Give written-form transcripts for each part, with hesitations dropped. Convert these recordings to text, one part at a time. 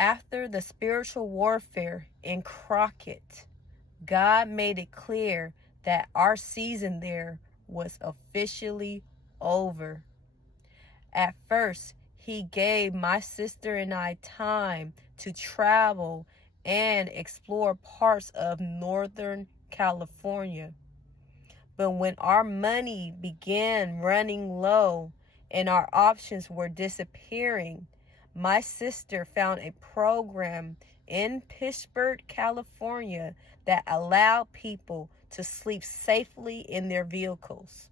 After the spiritual warfare in Crockett, God made it clear that our season there was officially over. At first, He gave my sister and I time to travel and explore parts of Northern California. But when our money began running low and our options were disappearing, my sister found a program in Pittsburg, California that allowed people to sleep safely in their vehicles.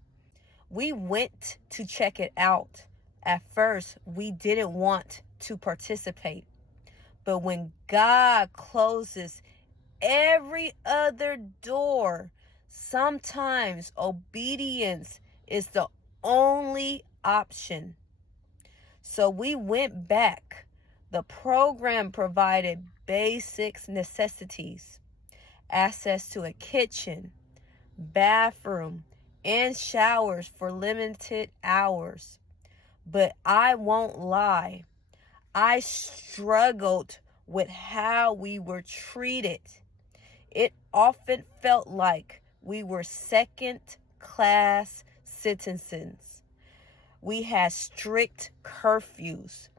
We went to check it out. At first, we didn't want to participate. But when God closes every other door, sometimes obedience is the only option. So we went back. The program provided basic necessities, access to a kitchen, bathroom, and showers for limited hours. But I won't lie, I struggled with how we were treated. It often felt like we were second-class citizens. We had strict curfews.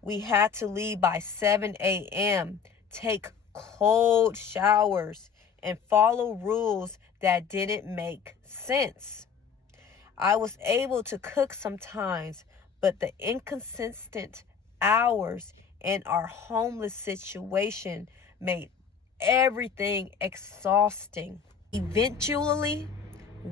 We had to leave by 7 a.m., take cold showers, and follow rules that didn't make sense. I was able to cook sometimes, but the inconsistent hours and our homeless situation made everything exhausting. Eventually,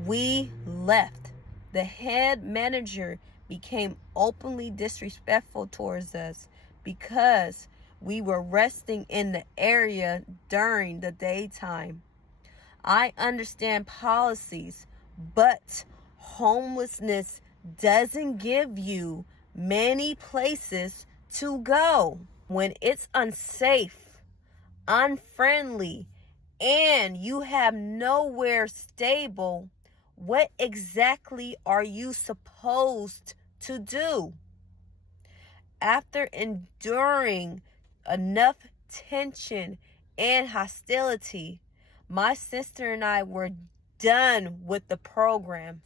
we left. The head manager became openly disrespectful towards us because we were resting in the area during the daytime. I understand policies, but homelessness doesn't give you many places to go. When it's unsafe, unfriendly, and you have nowhere stable, what exactly are you supposed to do? After enduring enough tension and hostility, my sister and I were done with the program.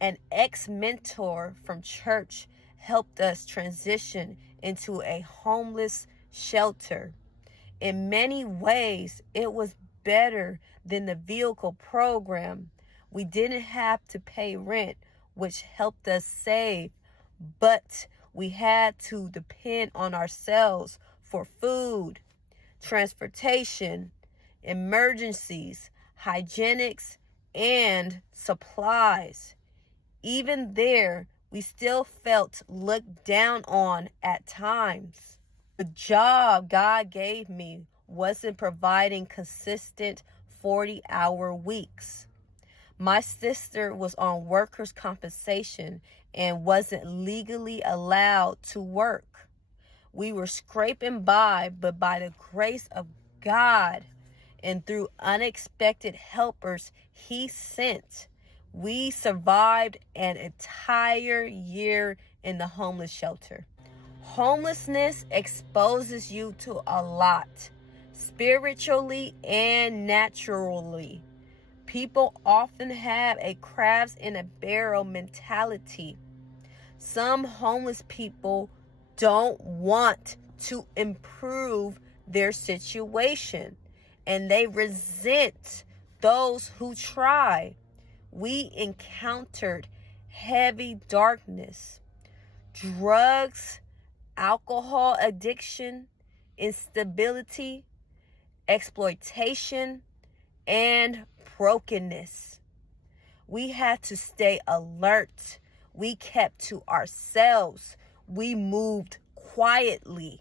An ex-mentor from church helped us transition into a homeless shelter. In many ways, it was better than the vehicle program. We didn't have to pay rent, which helped us save, but we had to depend on ourselves for food, transportation, emergencies, hygienics, and supplies. Even there, we still felt looked down on at times. The job God gave me wasn't providing consistent 40-hour weeks. My sister was on workers' compensation and wasn't legally allowed to work. We were scraping by, but by the grace of God and through unexpected helpers He sent, we survived an entire year in the homeless shelter. Homelessness exposes you to a lot, spiritually and naturally. People often have a crabs in a barrel mentality. Some homeless people don't want to improve their situation, and they resent those who try. We encountered heavy darkness, drugs, alcohol addiction, instability, exploitation, and brokenness. We had to stay alert. We kept to ourselves. We moved quietly.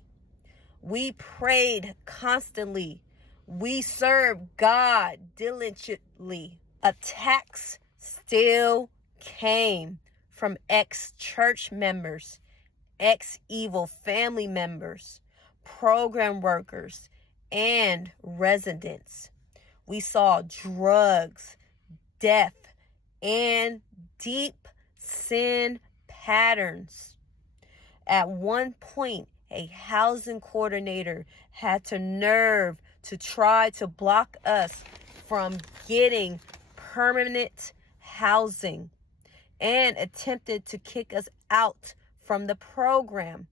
We prayed constantly. We served God diligently. Attacks still came from ex-church members, ex-evil family members, program workers, and residents. We saw drugs, death, and deep sin patterns. At one point, a housing coordinator had the nerve to try to block us from getting permanent housing and attempted to kick us out from the program.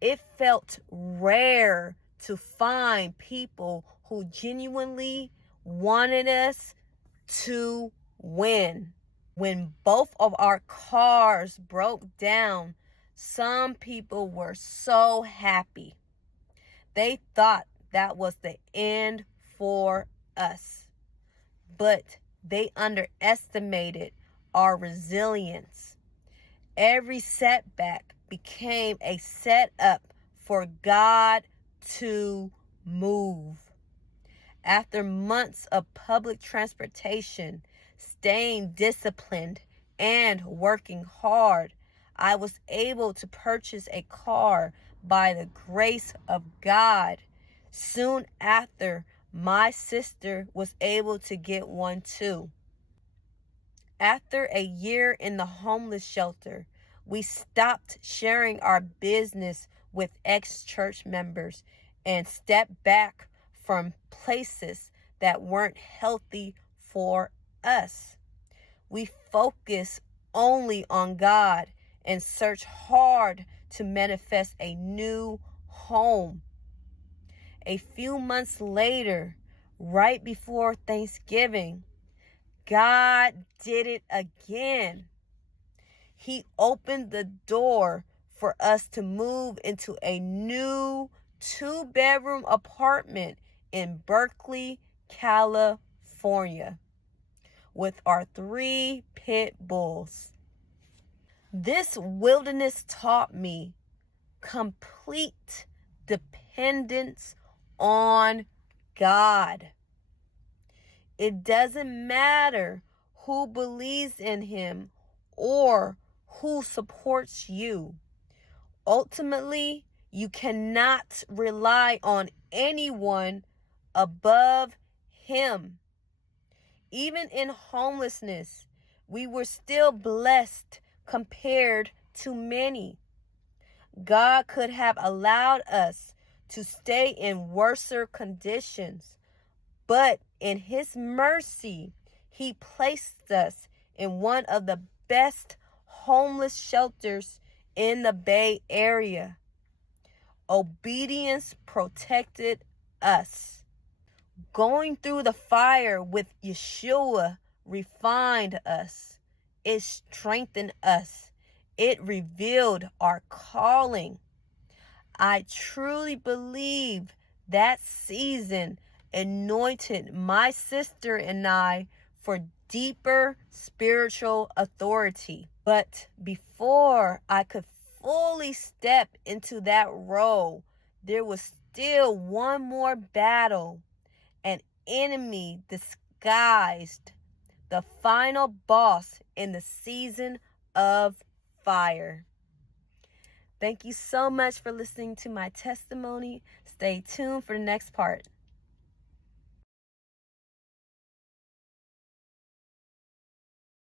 It felt rare to find people who genuinely wanted us to win. When both of our cars broke down, some people were so happy. They thought that was the end for us. But they underestimated our resilience. Every setback became a setup for God to move. After months of public transportation, staying disciplined, and working hard, I was able to purchase a car by the grace of God. Soon after, my sister was able to get one too. After a year in the homeless shelter, we stopped sharing our business with ex-church members and stepped back from places that weren't healthy for us. We focus only on God and search hard to manifest a new home. A few months later, right before Thanksgiving, God did it again. He opened the door for us to move into a new 2-bedroom apartment in Berkeley, California, with our 3 pit bulls. This wilderness taught me complete dependence on God. It doesn't matter who believes in him or who supports you. Ultimately, you cannot rely on anyone above him. Even in homelessness, we were still blessed compared to many. God could have allowed us to stay in worser conditions, but in his mercy, he placed us in one of the best homeless shelters in the Bay Area. Obedience protected us. Going through the fire with Yeshua refined us. It strengthened us. It revealed our calling. I truly believe that season anointed my sister and I for deeper spiritual authority. But before I could fully step into that role, there was still one more battle, an enemy disguised, the final boss in the season of fire. Thank you so much for listening to my testimony. Stay tuned for the next part.